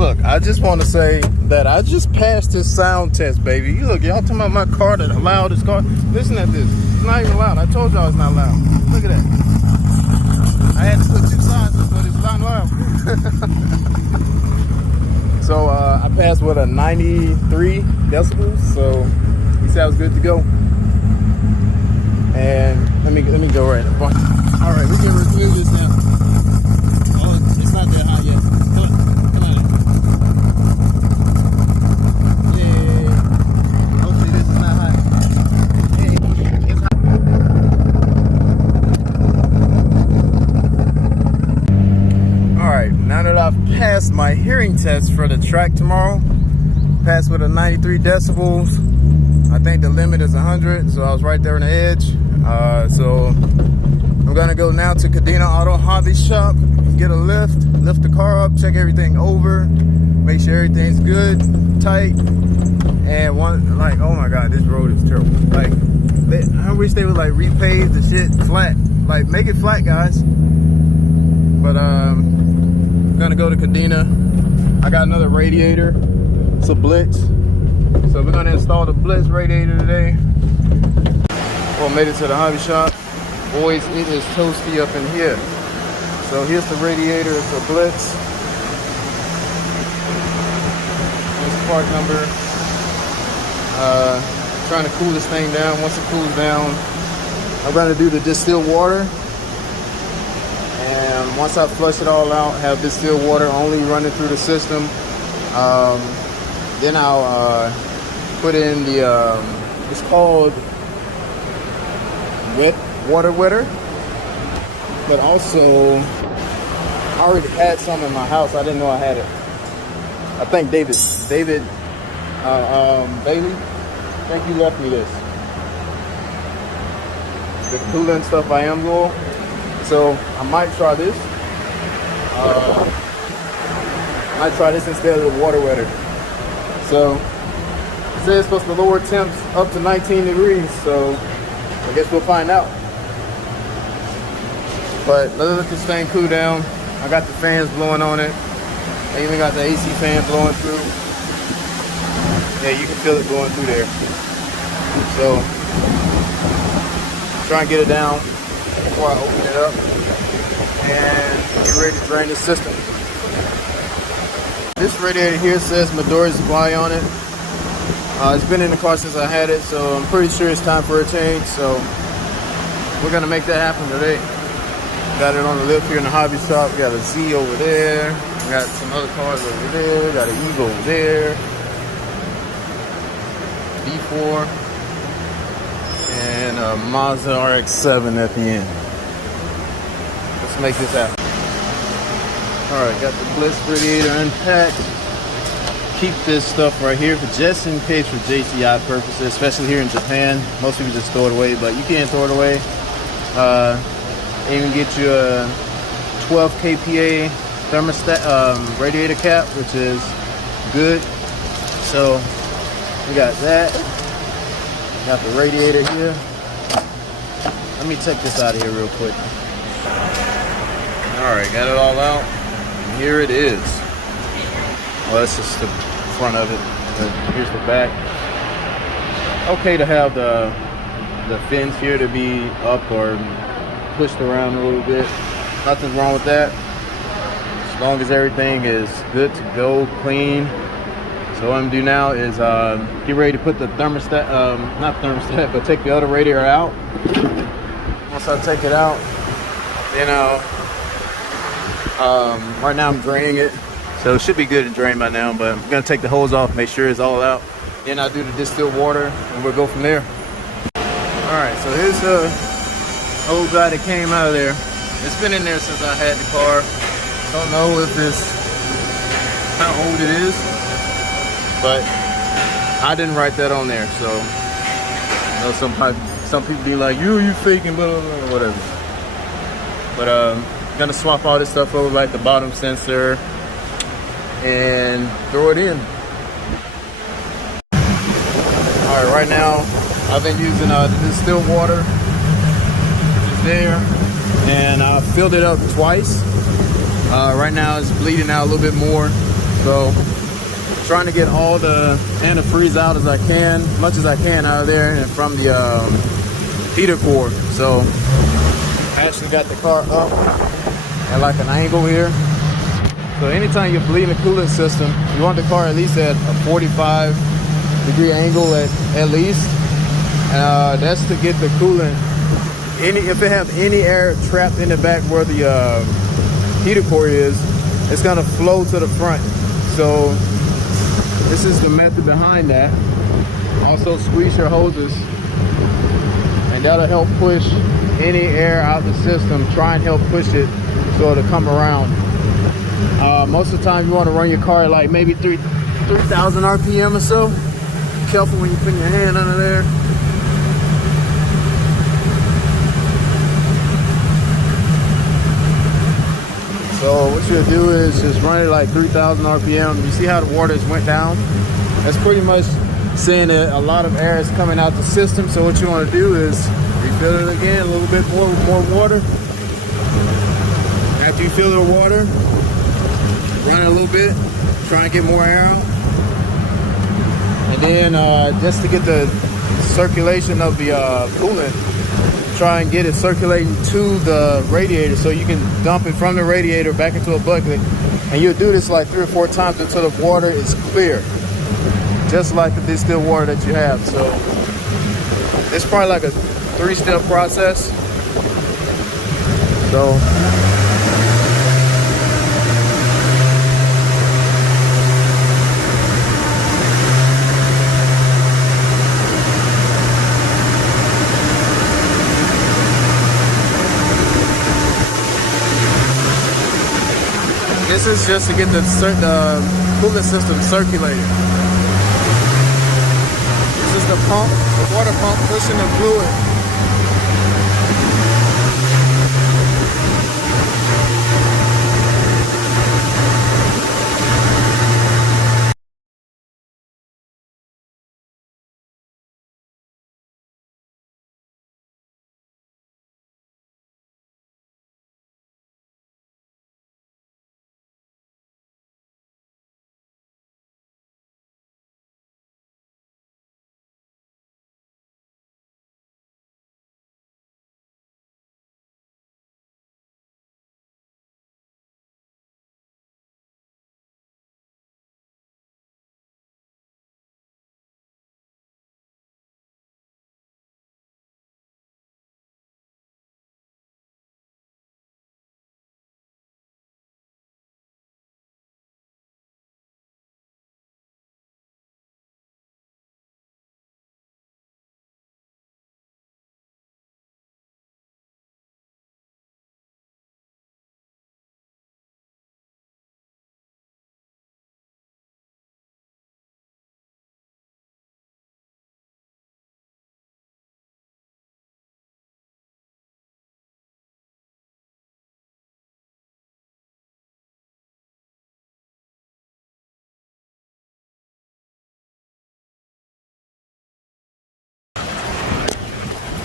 Look, I just want to say that I just passed this sound test, baby. You look, y'all talking about my car, the loudest car. Listen at this. It's not even loud. I told y'all it's not loud. Look at that. I had to put two sizes, but it's not loud. So I passed with a 93 decibels. So he said I was good to go. And let me go right now. All right, we can review this now. Oh, it's not that hot yet. Come on. Now that I've passed my hearing test for the track tomorrow, passed with a 93 decibels. I think the limit is 100, so I was right there on the edge. So I'm gonna go now to Cadena Auto Hobby Shop, get a lift the car up, check everything over, make sure everything's good, tight. And oh my God, this road is terrible. Like, I wish they would like repave the shit flat, like make it flat, guys. But gonna go to Cadena. I got another radiator. It's a Blitz. So we're gonna install the Blitz radiator today. Well, made it to the hobby shop. Boys, it is toasty up in here. So here's the radiator. It's a Blitz. Here's the part number. Trying to cool this thing down. Once it cools down, I'm gonna do the distilled water. And once I flush it all out, have distilled water only running through the system, then I'll put in the, it's called water wetter. But also, I already had some in my house. I didn't know I had it. I think David Bailey, I think he left me this. The coolant stuff I am going. So I might try this. I might try this instead of the water wetter. So it says it's supposed to lower temps up to 19 degrees. So I guess we'll find out. But let's let this thing cool down. I got the fans blowing on it. I even got the AC fan blowing through. Yeah, you can feel it blowing through there. So try and get it down before I open it up and get ready to drain the system. This radiator here says Midori Supply on it. It's been in the car since I had it, so I'm pretty sure it's time for a change. So we're gonna make that happen today. Got it on the lift here in the hobby shop. Got a Z over there. Got some other cars over there. Got an Evo over there. B4. And a Mazda RX-7 at the end. Let's make this happen. Alright, got the Blitz radiator unpacked. Keep this stuff right here for just in case for JCI purposes, especially here in Japan. Most people just throw it away, but you can't throw it away. Even get you a 12 kPa thermostat radiator cap, which is good. So we got that. Got the radiator here. Let me check this out of here real quick. Alright, got it all out. And here it is. Well, that's just the front of it. Here's the back. Okay to have the fins here to be up or pushed around a little bit. Nothing wrong with that. As long as everything is good to go, clean. So what I'm gonna do now is get ready to put the thermostat, not thermostat, but take the other radiator out. Once I take it out, you know, right now I'm draining it. So it should be good and drained by now, but I'm gonna take the hose off, make sure it's all out. Then I'll do the distilled water and we'll go from there. All right, so here's the old guy that came out of there. It's been in there since I had the car. Don't know if it's how old it is, but I didn't write that on there. So you know, some people be like, you faking, blah, blah, blah, whatever. But gonna swap all this stuff over, like the bottom sensor, and throw it in. All right, right now I've been using the distilled water, which is there, and I filled it up twice. Right now it's bleeding out a little bit more, So trying to get all the antifreeze out as I can, much as I can out of there and from the heater core. So I actually got the car up at like an angle here. So anytime you're bleeding the coolant system, you want the car at least at a 45-degree angle at least. That's to get the coolant. If it has any air trapped in the back where the heater core is, it's gonna flow to the front. So this is the method behind that. Also squeeze your hoses, and that'll help push any air out the system. Try and help push it so it'll come around. Most of the time you want to run your car at like maybe 3,000 RPM or so. Be careful when you put your hand under there. So what you'll do is just run it like 3,000 RPM. You see how the water just went down? That's pretty much saying that a lot of air is coming out the system. So what you want to do is refill it again, a little bit more water. After you fill it with water, run it a little bit, try and get more air out. And then just to get the circulation of the coolant, try and get it circulating to the radiator so you can dump it from the radiator back into a bucket. And you'll do this like 3 or 4 times until the water is clear, just like the distilled water that you have. So it's probably like a 3-step process. So this is just to get the coolant system circulating. This is the pump, the water pump pushing the fluid.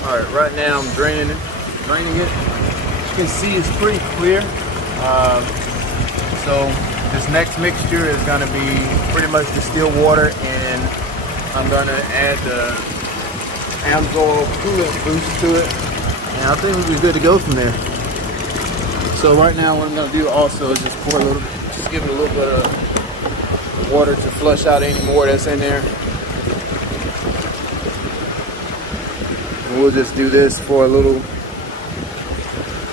All right, right now I'm draining it. As you can see, it's pretty clear. So this next mixture is gonna be pretty much distilled water, and I'm gonna add the Amsoil Cooling Boost to it, and I think we'll be good to go from there. So right now what I'm gonna do also is just pour a little, just give it a little bit of water to flush out any more that's in there. We'll just do this for a little,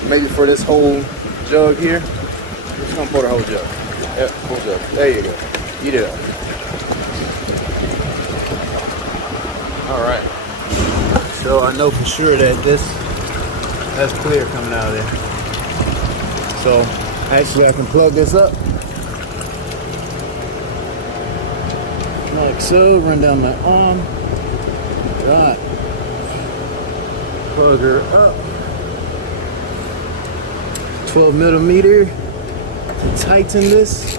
maybe for this whole jug here. We're just gonna pour the whole jug. Yep, whole jug. There you go. Eat it up. All right. So I know for sure that that's clear coming out of there. So actually I can plug this up. Like so, run down my arm. Right. Plug her up. 12 millimeter. Tighten this.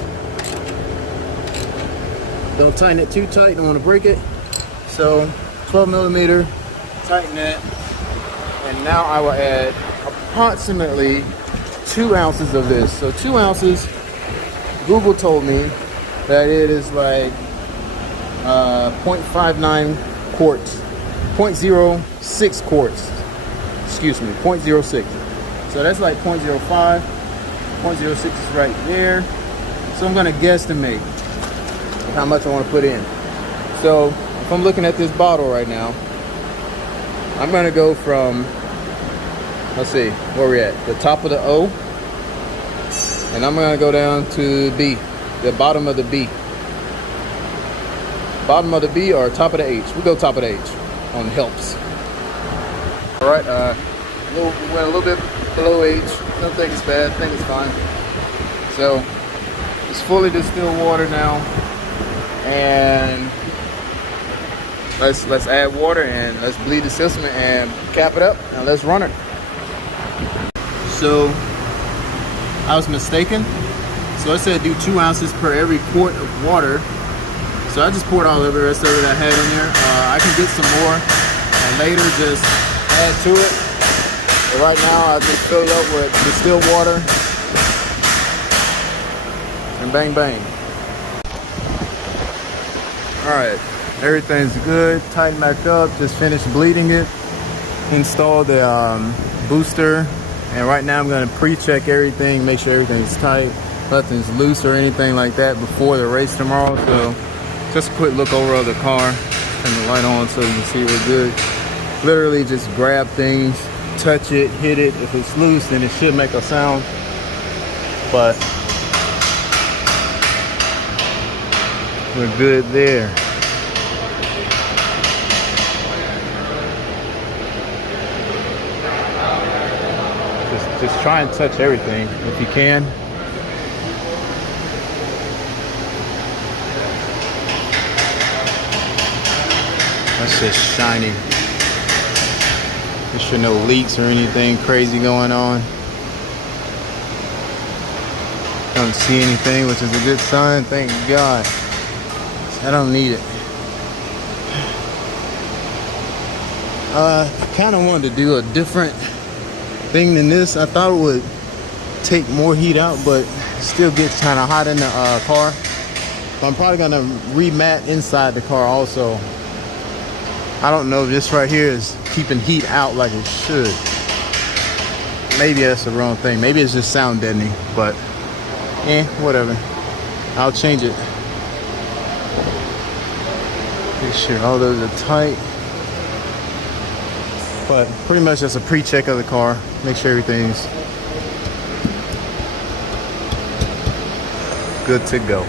Don't tighten it too tight, don't want to break it. So 12 millimeter, tighten it. And now I will add approximately 2 ounces of this. So 2 ounces, Google told me, that it is like 0.59 quarts, 0.06 quarts, excuse me, 0.06. So that's like 0.05, 0.06 is right there. So I'm gonna guesstimate how much I want to put in. So if I'm looking at this bottle right now, I'm gonna go from, let's see, where we at? The top of the O, and I'm gonna go down to B, the bottom of the B. Bottom of the B or top of the H? We go top of the H on helps. All right, we went a little bit below H. Don't think it's bad, I think it's fine. So it's fully distilled water now, and let's add water and let's bleed the system and cap it up and let's run it. So I was mistaken. So I said do 2 ounces per every quart of water. So I just poured all of the rest of it I had in there. I can get some more and later just add to it. But right now I just fill it up with distilled water and bang bang. All right, everything's good, tighten back up, just finished bleeding it, installed the booster, and right now I'm gonna pre-check everything, make sure everything's tight, nothing's loose or anything like that before the race tomorrow. So just a quick look over of the car, turn the light on so you can see we're good. Literally just grab things, touch it, hit it. If it's loose, then it should make a sound, but we're good there. Just try and touch everything if you can. That's just shiny. There should no leaks or anything crazy going on. Don't see anything, which is a good sign, thank God. I don't need it. I kind of wanted to do a different thing than this. I thought it would take more heat out, but it still gets kind of hot in the car. So I'm probably gonna remat inside the car also. I don't know if this right here is keeping heat out like it should. Maybe that's the wrong thing. Maybe it's just sound deadening, but whatever. I'll change it. Make sure all those are tight. But pretty much that's a pre-check of the car. Make sure everything's good to go.